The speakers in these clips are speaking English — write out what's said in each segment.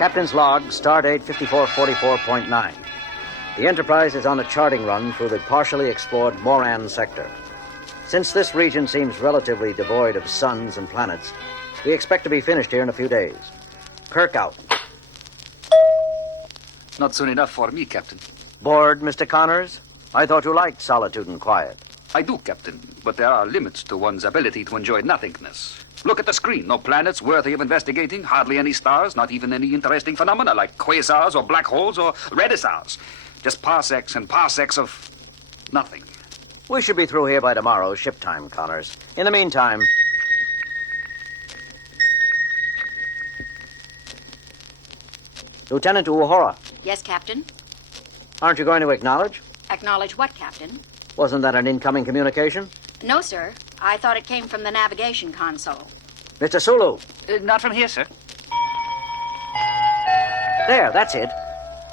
Captain's log, stardate 5444.9. The Enterprise is on a charting run through the partially explored Moran sector. Since this region seems relatively devoid of suns and planets, we expect to be finished here in a few days. Kirk out. Not soon enough for me, Captain. Bored, Mr. Connors? I thought you liked solitude and quiet. I do, Captain, but there are limits to one's ability to enjoy nothingness. Look at the screen. No planets worthy of investigating, hardly any stars, not even any interesting phenomena like quasars or black holes or redisars. Just parsecs and parsecs of nothing. We should be through here by tomorrow, ship time, Connors. In the meantime... Lieutenant Uhura. Yes, Captain? Aren't you going to acknowledge? Acknowledge what, Captain? Wasn't that an incoming communication? No, sir. I thought it came from the navigation console. Mr. Sulu. Not from here, sir. There, that's it.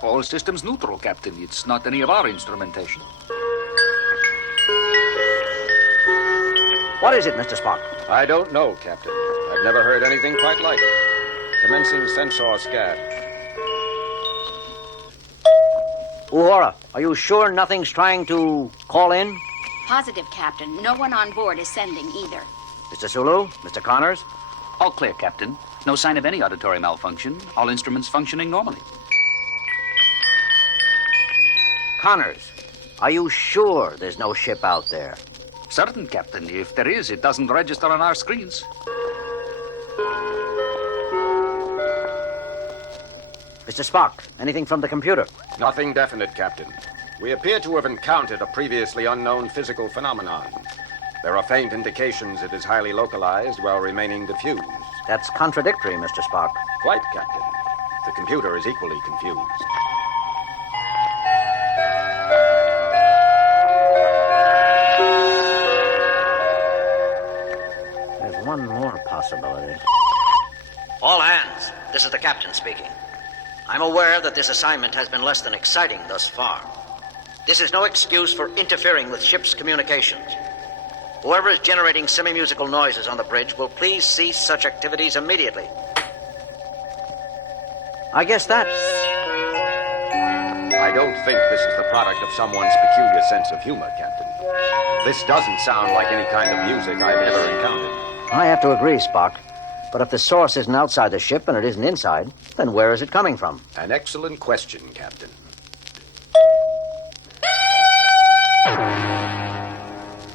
All systems neutral, Captain. It's not any of our instrumentation. What is it, Mr. Spock? I don't know, Captain. I've never heard anything quite like it. Commencing sensor scan. Uhura, are you sure nothing's trying to call in? Positive, Captain. No one on board is sending either. Mr. Sulu? Mr. Connors? All clear, Captain. No sign of any auditory malfunction. All instruments functioning normally. Connors, are you sure there's no ship out there? Certain, Captain. If there is, it doesn't register on our screens. Mr. Spock, anything from the computer? Nothing definite, Captain. We appear to have encountered a previously unknown physical phenomenon. There are faint indications it is highly localized while remaining diffused. That's contradictory, Mr. Spock. Quite, Captain. The computer is equally confused. There's one more possibility. All hands, this is the captain speaking. I'm aware that this assignment has been less than exciting thus far. This is no excuse for interfering with ship's communications. Whoever is generating semi-musical noises on the bridge will please cease such activities immediately. I guess that's... I don't think this is the product of someone's peculiar sense of humor, Captain. This doesn't sound like any kind of music I've ever encountered. I have to agree, Spock. But if the source isn't outside the ship and it isn't inside, then where is it coming from? An excellent question, Captain.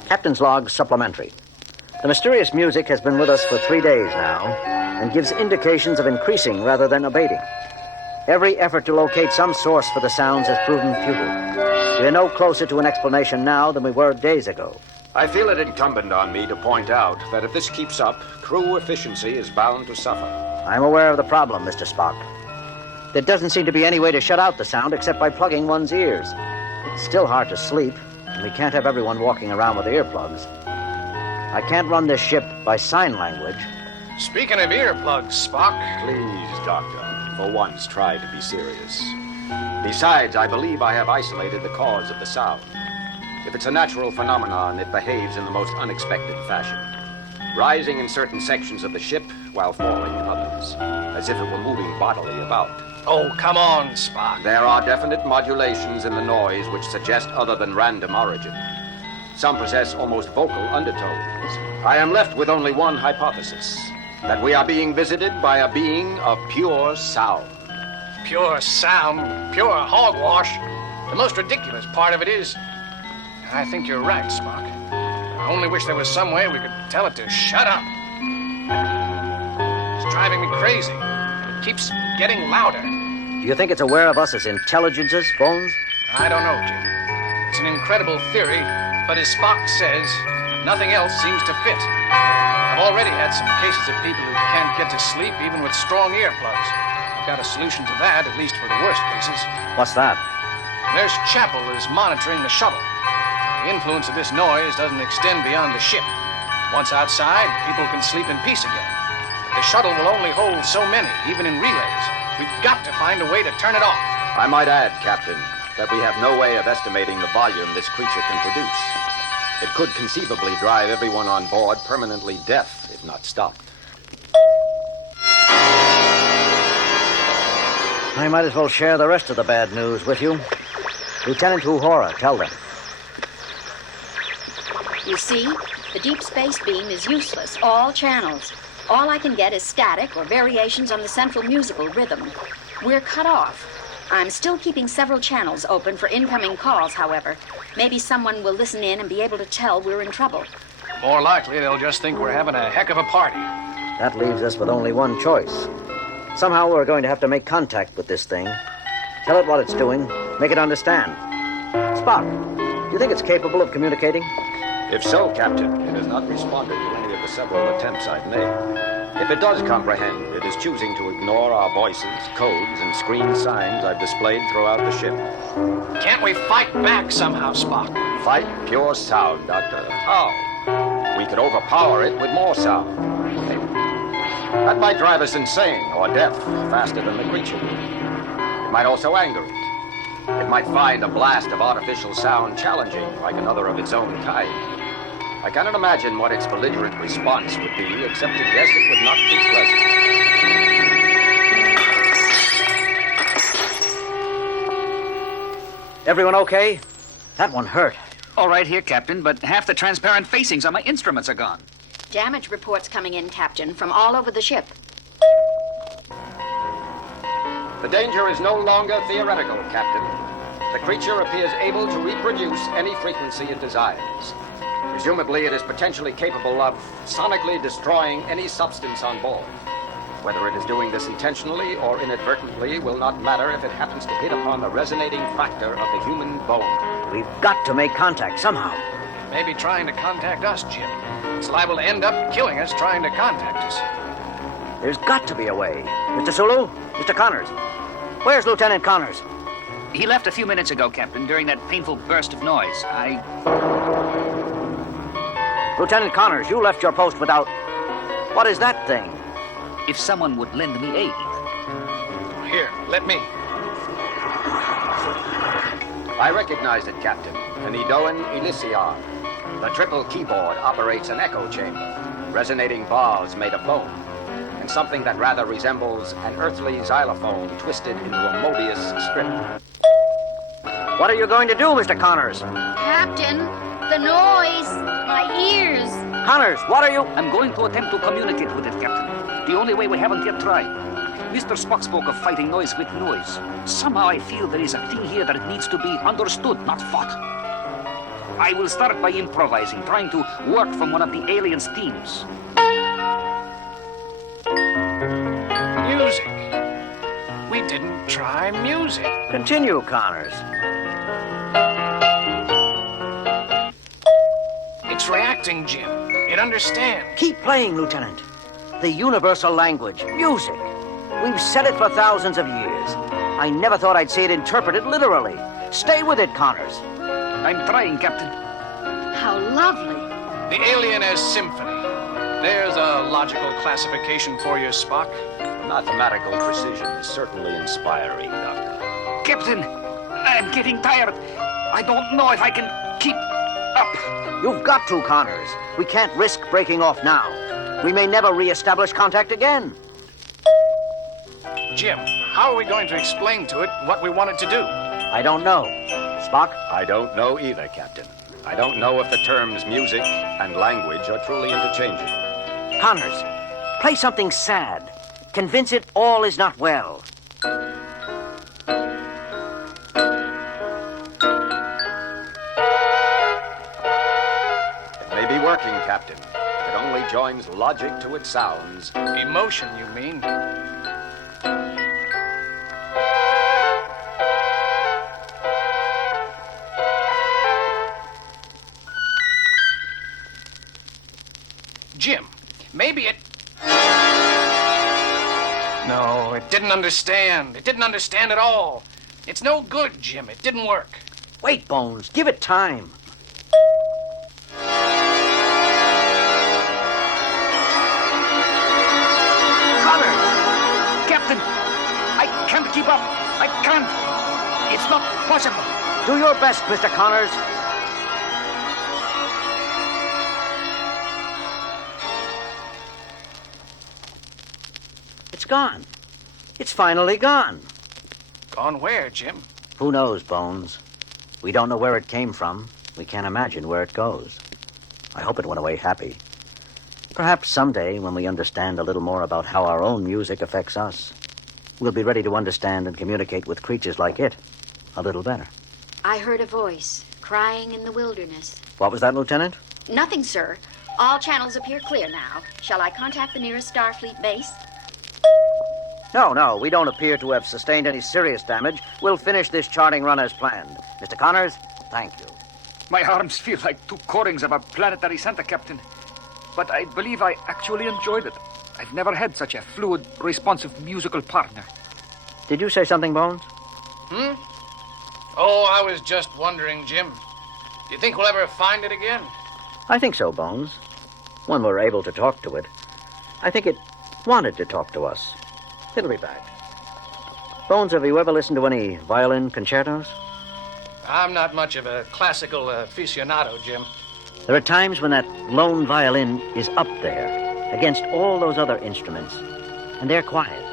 Captain's log supplementary. The mysterious music has been with us for 3 days now and gives indications of increasing rather than abating. Every effort to locate some source for the sounds has proven futile. We are no closer to an explanation now than we were days ago. I feel it incumbent on me to point out that if this keeps up, crew efficiency is bound to suffer. I'm aware of the problem, Mr. Spock. There doesn't seem to be any way to shut out the sound except by plugging one's ears. It's still hard to sleep, and we can't have everyone walking around with earplugs. I can't run this ship by sign language. Speaking of earplugs, Spock. Please, Doctor, for once try to be serious. Besides, I believe I have isolated the cause of the sound. If it's a natural phenomenon, it behaves in the most unexpected fashion, rising in certain sections of the ship while falling in others, as if it were moving bodily about. Oh, come on, Spock. There are definite modulations in the noise which suggest other than random origin. Some possess almost vocal undertones. I am left with only one hypothesis, that we are being visited by a being of pure sound. Pure sound, pure hogwash. The most ridiculous part of it is... I think you're right, Spock. I only wish there was some way we could tell it to shut up. It's driving me crazy. It keeps getting louder. Do you think it's aware of us as intelligences, Bones? I don't know, Jim. It's an incredible theory, but as Spock says, nothing else seems to fit. I've already had some cases of people who can't get to sleep even with strong earplugs. I've got a solution to that, at least for the worst cases. What's that? Nurse Chapel is monitoring the shuttle. The influence of this noise doesn't extend beyond the ship. Once outside, people can sleep in peace again. The shuttle will only hold so many, even in relays. We've got to find a way to turn it off. I might add, Captain, that we have no way of estimating the volume this creature can produce. It could conceivably drive everyone on board permanently deaf, if not stopped. I might as well share the rest of the bad news with you. Lieutenant Uhura, tell them. You see, the deep space beam is useless, all channels. All I can get is static or variations on the central musical rhythm. We're cut off. I'm still keeping several channels open for incoming calls, however. Maybe someone will listen in and be able to tell we're in trouble. More likely, they'll just think we're having a heck of a party. That leaves us with only one choice. Somehow we're going to have to make contact with this thing. Tell it what it's doing. Make it understand. Spock, do you think it's capable of communicating? If so, Captain, it has not responded to any of the several attempts I've made. If it does comprehend, it is choosing to ignore our voices, codes, and screen signs I've displayed throughout the ship. Can't we fight back somehow, Spock? Fight pure sound, Doctor. How? We could overpower it with more sound. That might drive us insane or deaf faster than the creature would. It might also anger it. It might find a blast of artificial sound challenging, like another of its own kind. I cannot imagine what its belligerent response would be, except to guess it would not be pleasant. Everyone okay? That one hurt. All right here, Captain, but half the transparent facings on my instruments are gone. Damage reports coming in, Captain, from all over the ship. The danger is no longer theoretical, Captain. The creature appears able to reproduce any frequency it desires. Presumably, it is potentially capable of sonically destroying any substance on board. Whether it is doing this intentionally or inadvertently will not matter if it happens to hit upon the resonating factor of the human bone. We've got to make contact somehow. Maybe trying to contact us, Jim. It's liable to end up killing us trying to contact us. There's got to be a way. Mr. Sulu? Mr. Connors? Where's Lieutenant Connors? He left a few minutes ago, Captain, during that painful burst of noise. Lieutenant Connors, you left your post without... What is that thing? If someone would lend me aid. Here, let me. I recognized it, Captain. An Edoan Elysiar. The triple keyboard operates an echo chamber, resonating bars made of bone, and something that rather resembles an earthly xylophone twisted into a modious strip. What are you going to do, Mr. Connors? Captain, the noise! My ears! Connors, what are you... I'm going to attempt to communicate with it, Captain. The only way we haven't yet tried. Mr. Spock spoke of fighting noise with noise. Somehow I feel there is a thing here that needs to be understood, not fought. I will start by improvising, trying to work from one of the aliens' themes. Music. We didn't try music. Continue, Connors. It's reacting, Jim. It understands. Keep playing, Lieutenant. The universal language, music. We've said it for thousands of years. I never thought I'd see it interpreted literally. Stay with it, Connors. I'm trying, Captain. How lovely. The alien as symphony. There's a logical classification for you, Spock. Mathematical precision is certainly inspiring, Doctor. Captain, I'm getting tired. I don't know if I can keep up. You've got to, Connors. We can't risk breaking off now. We may never re-establish contact again. Jim, how are we going to explain to it what we want it to do? I don't know. Spock? I don't know either, Captain. I don't know if the terms music and language are truly interchangeable. Connors, play something sad. Convince it all is not well. It may be working, Captain. If it only joins logic to its sounds. Emotion, you mean? Jim, maybe it... No, it didn't understand. It didn't understand at all. It's no good, Jim. It didn't work. Wait, Bones. Give it time. Connors! Captain, I can't keep up. I can't. It's not possible. Do your best, Mr. Connors. It's gone. It's finally gone. Gone where, Jim? Who knows, Bones? We don't know where it came from. We can't imagine where it goes. I hope it went away happy. Perhaps someday, when we understand a little more about how our own music affects us, we'll be ready to understand and communicate with creatures like it a little better. I heard a voice crying in the wilderness. What was that, Lieutenant? Nothing, sir. All channels appear clear now. Shall I contact the nearest Starfleet base? No, we don't appear to have sustained any serious damage. We'll finish this charting run as planned. Mr. Connors, thank you. My arms feel like two corings of a planetary center, Captain. But I believe I actually enjoyed it. I've never had such a fluid, responsive musical partner. Did you say something, Bones? Oh, I was just wondering, Jim. Do you think we'll ever find it again? I think so, Bones. When we're able to talk to it. I think it wanted to talk to us. It'll be back. Bones, have you ever listened to any violin concertos? I'm not much of a classical aficionado, Jim. There are times when that lone violin is up there, against all those other instruments, and they're quiet,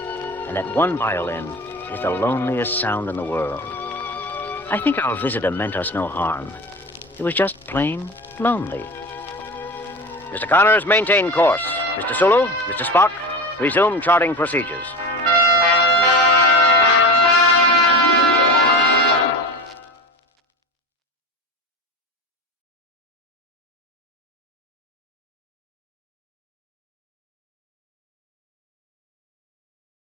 and that one violin is the loneliest sound in the world. I think our visitor meant us no harm. It was just plain lonely. Mr. Connors, maintain course. Mr. Sulu, Mr. Spock, resume charting procedures.